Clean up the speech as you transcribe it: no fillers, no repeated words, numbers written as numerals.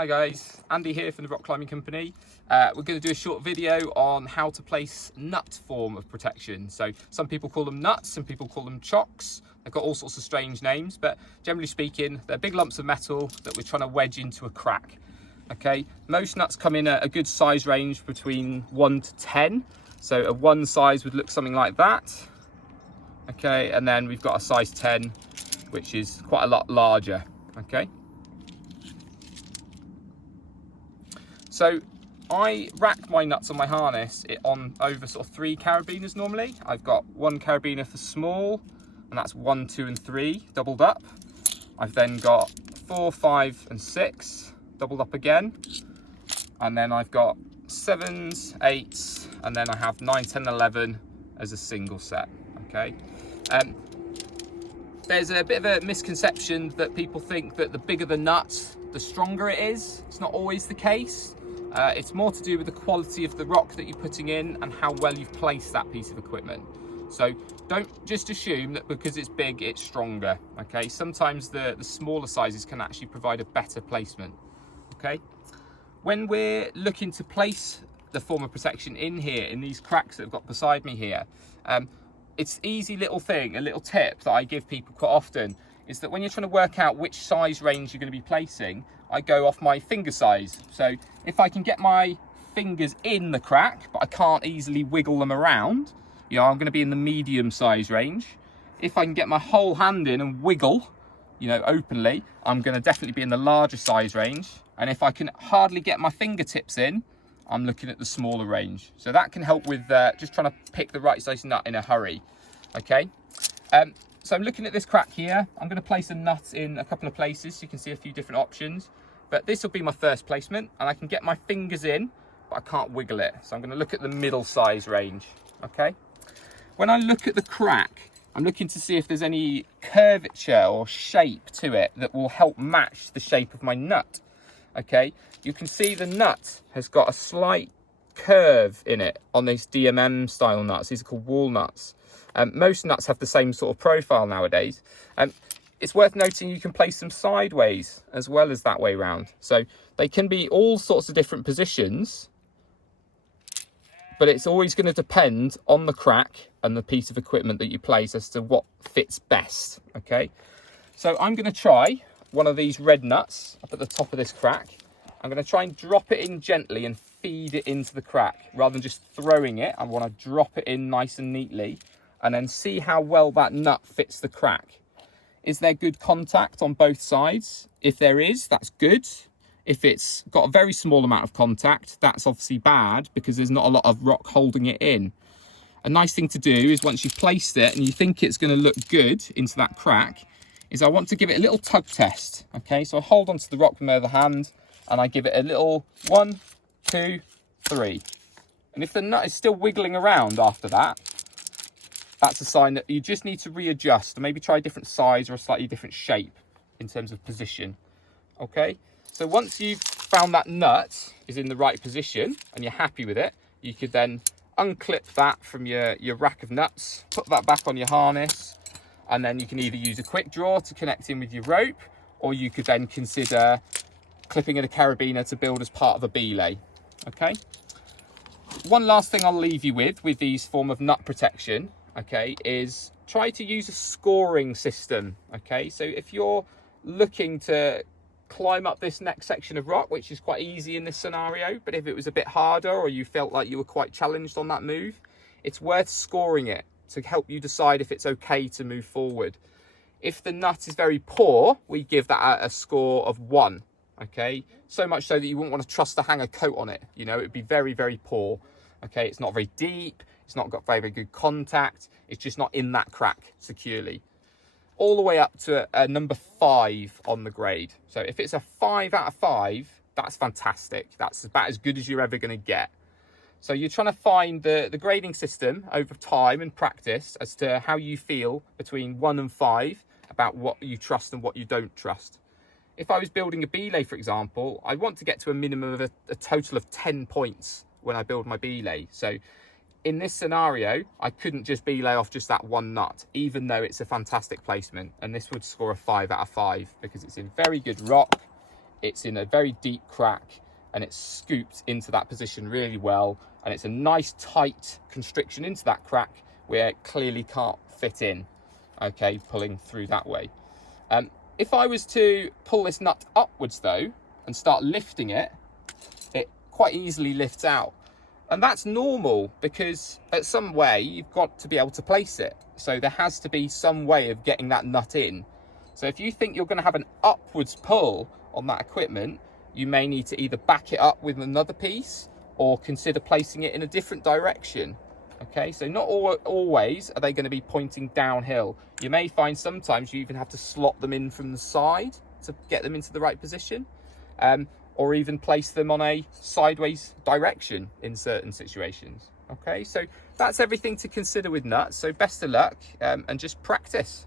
Hi guys, Andy here from the Rock Climbing Company. We're going to do a short video on how to place nut form of protection. So some people call them nuts, some people call them chocks. They've got all sorts of strange names, but generally speaking, they're big lumps of metal that we're trying to wedge into a crack. Okay, most nuts come in a good size range between 1 to 10. So a 1 size would look something like that. Okay, and then we've got a size 10, which is quite a lot larger. Okay. So I rack my nuts on my harness on over sort of 3 carabiners normally. I've got 1 carabiner for small, and that's 1, 2 and 3 doubled up. I've then got 4, 5 and 6 doubled up again. And then I've got 7s, 8s, and then I have 9, 10, 11 as a single set, okay? There's a bit of a misconception that people think that the bigger the nut, the stronger it is. It's not always the case. It's more to do with the quality of the rock that you're putting in and how well you've placed that piece of equipment. So don't just assume that because it's big, it's stronger, okay? Sometimes the smaller sizes can actually provide a better placement, okay? When we're looking to place the form of protection in here, in these cracks that I've got beside me here, it's an easy little thing, a little tip that I give people quite often, is that when you're trying to work out which size range you're going to be placing, I go off my finger size. So if I can get my fingers in the crack, but I can't easily wiggle them around, you know, I'm going to be in the medium size range. If I can get my whole hand in and wiggle, you know, openly, I'm going to definitely be in the larger size range. And if I can hardly get my fingertips in, I'm looking at the smaller range. So that can help with just trying to pick the right size nut in a hurry. Okay. So I'm looking at this crack here. I'm going to place a nut in a couple of places so you can see a few different options. But this will be my first placement, and I can get my fingers in, but I can't wiggle it. So I'm going to look at the middle size range. Okay. When I look at the crack, I'm looking to see if there's any curvature or shape to it that will help match the shape of my nut. Okay. You can see the nut has got a slight curve in it on these DMM style nuts. These are called walnuts. Most nuts have the same sort of profile nowadays. It's worth noting you can place them sideways as well as that way round. So they can be all sorts of different positions, but it's always going to depend on the crack and the piece of equipment that you place as to what fits best. Okay, so I'm going to try one of these red nuts up at the top of this crack. I'm going to try and drop it in gently and feed it into the crack rather than just throwing it. I want to drop it in nice and neatly and then see how well that nut fits the crack. Is there good contact on both sides? If there is, that's good. If it's got a very small amount of contact, that's obviously bad because there's not a lot of rock holding it in. A nice thing to do is once you've placed it and you think it's going to look good into that crack, is I want to give it a little tug test. Okay, so I hold onto the rock with my other hand and I give it a little 1, 2, 3. And if the nut is still wiggling around after that, that's a sign that you just need to readjust and maybe try a different size or a slightly different shape in terms of position. Okay, so once you've found that nut is in the right position and you're happy with it, you could then unclip that from your rack of nuts, put that back on your harness, and then you can either use a quick draw to connect in with your rope, or you could then consider clipping in a carabiner to build as part of a belay. Okay, one last thing I'll leave you with these form of nut protection, okay, is try to use a scoring system. Okay, so if you're looking to climb up this next section of rock, which is quite easy in this scenario, but if it was a bit harder or you felt like you were quite challenged on that move, it's worth scoring it to help you decide if it's okay to move forward. If the nut is very poor, we give that a score of 1. Okay, so much so that you wouldn't want to trust to hang a coat on it. You know, it would be very, very poor. Okay, it's not very deep. It's not got very, very good contact. It's just not in that crack securely. All the way up to a number 5 on the grade. So if it's a 5 out of 5, that's fantastic. That's about as good as you're ever going to get. So you're trying to find the grading system over time and practice as to how you feel between 1 and 5 about what you trust and what you don't trust. If I was building a belay, for example, I want to get to a minimum of a total of 10 points when I build my belay. So in this scenario, I couldn't just belay off just that one nut, even though it's a fantastic placement. And this would score a 5 out of 5 because it's in very good rock. it's in a very deep crack and it's scooped into that position really well, and it's a nice tight constriction into that crack where it clearly can't fit in, okay, pulling through that way. If I was to pull this nut upwards though and start lifting it, it quite easily lifts out. And that's normal because at some way you've got to be able to place it. So there has to be some way of getting that nut in. So if you think you're going to have an upwards pull on that equipment, you may need to either back it up with another piece or consider placing it in a different direction. Okay, so not always are they going to be pointing downhill. You may find sometimes you even have to slot them in from the side to get them into the right position, or even place them on a sideways direction in certain situations. Okay, so that's everything to consider with nuts. So best of luck, and just practice.